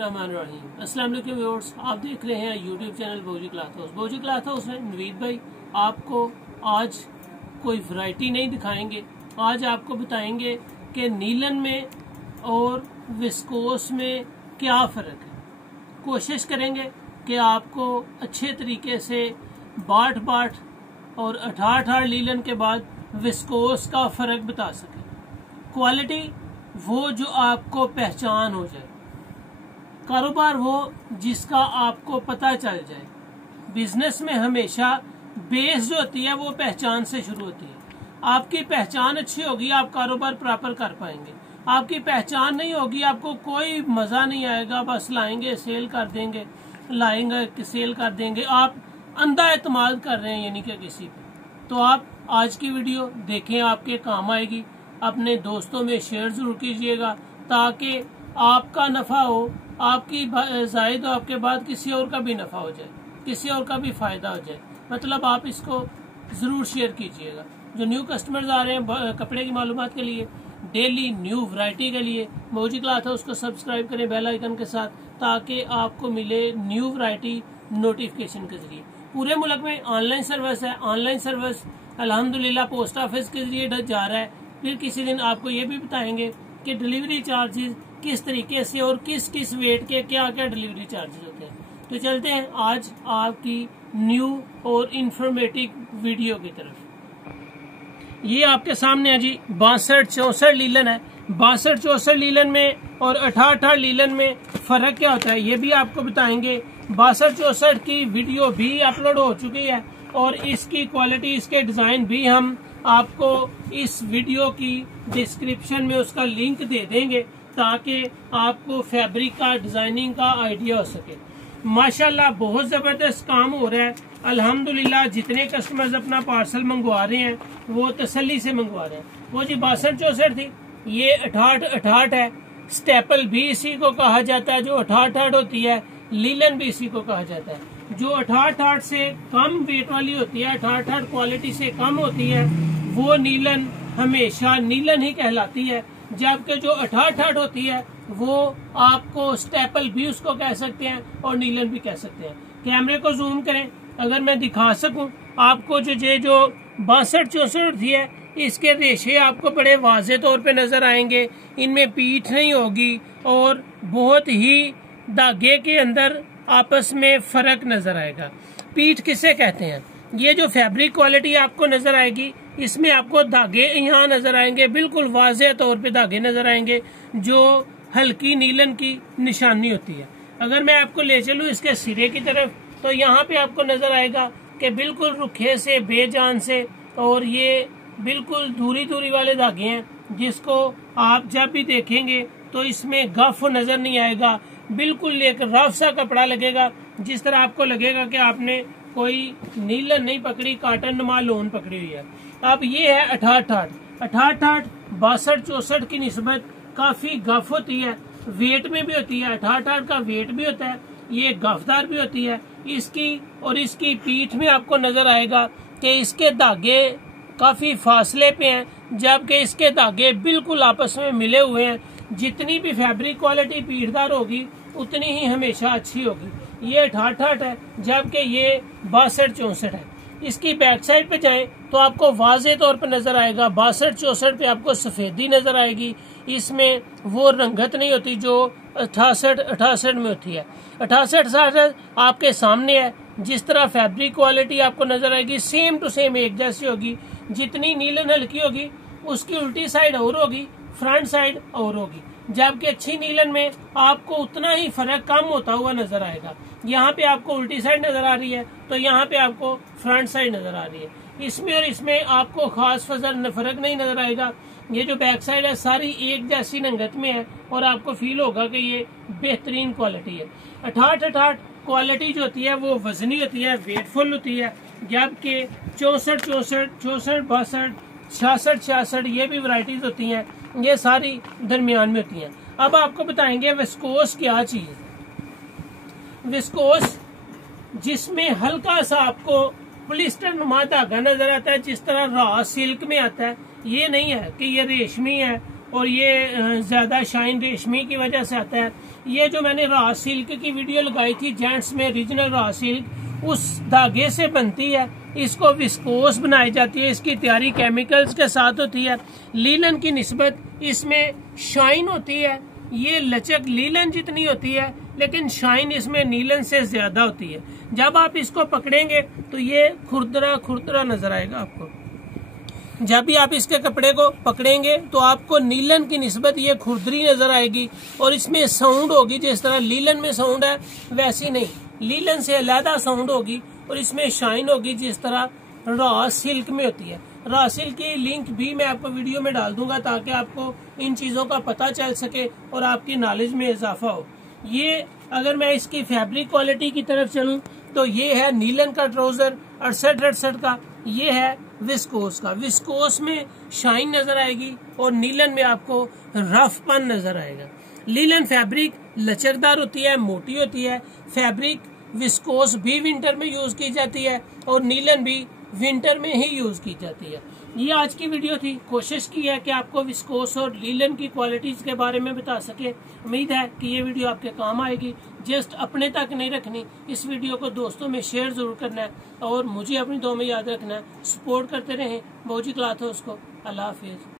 बिस्मिल्लाहिर्रहमानिर्रहीम। अस्सलाम वालेकुम व्यूअर्स, आप देख रहे हैं YouTube channel Boji cloth house. Boji cloth house में नवीद भाई आपको आज कोई वैरायटी नहीं दिखाएंगे। आज आपको बताएंगे कि नीलन में और विस्कोस में क्या फ़र्क है। कोशिश करेंगे कि आपको अच्छे तरीके से बाट बाट और 18 नीलन के बाद विस्कोस का फ़र्क बता सकें। क्वालिटी वो जो आपको पहचान हो जाए, कारोबार वो जिसका आपको पता चल जाए। बिजनेस में हमेशा बेस जो होती है वो पहचान से शुरू होती है। आपकी पहचान अच्छी होगी, आप कारोबार प्रॉपर कर पाएंगे। आपकी पहचान नहीं होगी, आपको कोई मजा नहीं आएगा। बस लाएंगे सेल कर देंगे, लाएंगे सेल कर देंगे, आप अंधा एतमाद कर रहे हैं यानी कि किसी पे। तो आप आज की वीडियो देखें, आपके काम आएगी। अपने दोस्तों में शेयर जरूर कीजिएगा ताकि आपका नफा हो, आपकी जायद हो, आपके बाद किसी और का भी नफा हो जाए, किसी और का भी फायदा हो जाए। मतलब आप इसको जरूर शेयर कीजिएगा। जो न्यू कस्टमर्स आ रहे हैं कपड़े की मालूमात के लिए, डेली न्यू वैरायटी के लिए, बोजी क्लॉथ हाउस उसको सब्सक्राइब करें बेल आइकन के साथ, ताकि आपको मिले न्यू वैरायटी नोटिफिकेशन के जरिए। पूरे मुल्क में ऑनलाइन सर्विस है। ऑनलाइन सर्विस अल्हम्दुलिल्लाह पोस्ट ऑफिस के जरिए जा रहा है। फिर किसी दिन आपको ये भी बताएंगे कि डिलीवरी चार्जेस किस तरीके से और किस किस वेट के क्या क्या डिलीवरी चार्जेस होते हैं। तो चलते हैं आज आपकी न्यू और इंफॉर्मेटिव वीडियो की तरफ। ये आपके सामने है जी 62-64 लीलन है। 62-64 लीलन में और 18 लीलन में फर्क क्या होता है ये भी आपको बताएंगे। 62-64 की वीडियो भी अपलोड हो चुकी है और इसकी क्वालिटी, इसके डिजाइन भी हम आपको इस वीडियो की डिस्क्रिप्शन में उसका लिंक दे देंगे ताकि आपको फैब्रिक का, डिजाइनिंग का आइडिया हो सके। माशाल्लाह बहुत जबरदस्त काम हो रहा है अल्हम्दुलिल्लाह। जितने कस्टमर्स अपना पार्सल मंगवा रहे हैं वो तसल्ली से मंगवा रहे हैं। वो जी 62-64 थी, ये 68 है। स्टेपल भी इसी को कहा जाता है, जो 68 होती है। लीलन भी इसी को कहा जाता है। जो 68 से कम वेट वाली होती है, 68 क्वालिटी से कम होती है, वो नीलन हमेशा नीलन ही कहलाती है। जबकि जो 68 होती है वो आपको स्टेपल भी उसको कह सकते हैं और नीलन भी कह सकते हैं। कैमरे को जूम करें, अगर मैं दिखा सकूं आपको, जो 62-64 थी है, इसके रेशे आपको बड़े वाजे तौर पे नजर आएंगे। इनमें पीठ नहीं होगी और बहुत ही धागे के अंदर आपस में फर्क नजर आएगा। पीठ किसे कहते हैं? ये जो फैब्रिक क्वालिटी आपको नजर आएगी, इसमें आपको धागे यहाँ नजर आएंगे, बिल्कुल वाज़ेह तौर पे धागे नजर आएंगे, जो हल्की नीलन की निशानी होती है। अगर मैं आपको ले चलूँ इसके सिरे की तरफ, तो यहाँ पे आपको नजर आएगा कि बिल्कुल रुखे से, बेजान से, और ये बिल्कुल दूरी दूरी वाले धागे हैं, जिसको आप जब भी देखेंगे तो इसमें गफ नजर नहीं आएगा। बिल्कुल एक रफ सा कपड़ा लगेगा, जिस तरह आपको लगेगा कि आपने कोई नीलन नहीं पकड़ी, काटन नुमा लोन पकड़ी हुई है। अब ये है 68 62-64 की निस्बत काफी गफ होती है, वेट में भी होती है। 68 का वेट भी होता है, ये गफदार भी होती है। इसकी और इसकी पीठ में आपको नजर आएगा कि इसके धागे काफी फासले पे हैं, जबकि इसके धागे बिल्कुल आपस में मिले हुए हैं। जितनी भी फैब्रिक क्वालिटी पीठदार होगी उतनी ही हमेशा अच्छी होगी। ये 68 है, जबकि ये 62-64 है। इसकी बैक साइड पे जाएं तो आपको वाज़ेह तौर पे नजर आएगा 62-64 पे आपको सफेदी नजर आएगी। इसमें वो रंगत नहीं होती जो 68 में होती है। 68 आपके सामने है। जिस तरह फैब्रिक क्वालिटी आपको नजर आएगी सेम टू सेम एक जैसी होगी। जितनी नीलन हल्की होगी उसकी उल्टी साइड और होगी, फ्रंट साइड और होगी। जबकि अच्छी नीलन में आपको उतना ही फर्क कम होता हुआ नजर आएगा। यहाँ पे आपको उल्टी साइड नजर आ रही है तो यहाँ पे आपको फ्रंट साइड नजर आ रही है। इसमें और इसमें आपको खास फर्क नहीं नजर आएगा। ये जो बैक साइड है सारी एक जैसी रंगत में है और आपको फील होगा कि ये बेहतरीन क्वालिटी है। 68 क्वालिटी जो होती है वो वजनी होती है, वेटफुल होती है। जबकि 64-64 66 ये भी वैरायटीज होती हैं, ये सारी दरमियान में होती हैं। अब आपको बताएंगे विस्कोस क्या चीज है। विस्कोस जिसमें हल्का सा आपको पॉलिस्टर नुमा धागा नजर आता है, जिस तरह रॉ सिल्क में आता है। ये नहीं है कि ये रेशमी है और ये ज्यादा शाइन रेशमी की वजह से आता है। ये जो मैंने रॉ सिल्क की वीडियो लगाई थी जेंट्स में, रीजनल रॉ सिल्क उस धागे से बनती है, इसको विस्कोस बनाई जाती है, इसकी तैयारी केमिकल्स के साथ होती है। लीलन की निस्बत इसमें शाइन होती है, ये लचक लीलन जितनी होती है लेकिन शाइन इसमें नीलन से ज्यादा होती है। जब आप इसको पकड़ेंगे तो ये खुरदरा खुरदरा नजर आएगा आपको। जब भी आप इसके कपड़े को पकड़ेंगे तो आपको नीलन की निस्बत ये खुरदरी नजर आएगी और इसमें साउंड होगी, जिस तरह लीलन में साउंड है वैसी नहीं, लीलन से अलहदा साउंड होगी और इसमें शाइन होगी जिस तरह रॉ सिल्क में होती है। रॉ सिल्क की लिंक भी मैं आपको वीडियो में डाल दूंगा ताकि आपको इन चीजों का पता चल सके और आपकी नॉलेज में इजाफा हो। ये अगर मैं इसकी फैब्रिक क्वालिटी की तरफ चलूं तो ये है नीलन का ट्राउजर 68 का, ये है विस्कोस का। विस्कोस में शाइन नजर आएगी और नीलन में आपको रफपन नजर आएगा। लीलन फैब्रिक लचकदार होती है, मोटी होती है। फैब्रिक विस्कोस भी विंटर में यूज की जाती है और नीलन भी विंटर में ही यूज की जाती है। ये आज की वीडियो थी, कोशिश की है कि आपको विस्कोस और लीलन की क्वालिटीज के बारे में बता सके। उम्मीद है कि ये वीडियो आपके काम आएगी। जस्ट अपने तक नहीं रखनी, इस वीडियो को दोस्तों में शेयर जरूर करना है और मुझे अपनी दुआ में याद रखना है। सपोर्ट करते रहें बाबूजी क्लॉथ हाउस को। अल्लाह हाफिज।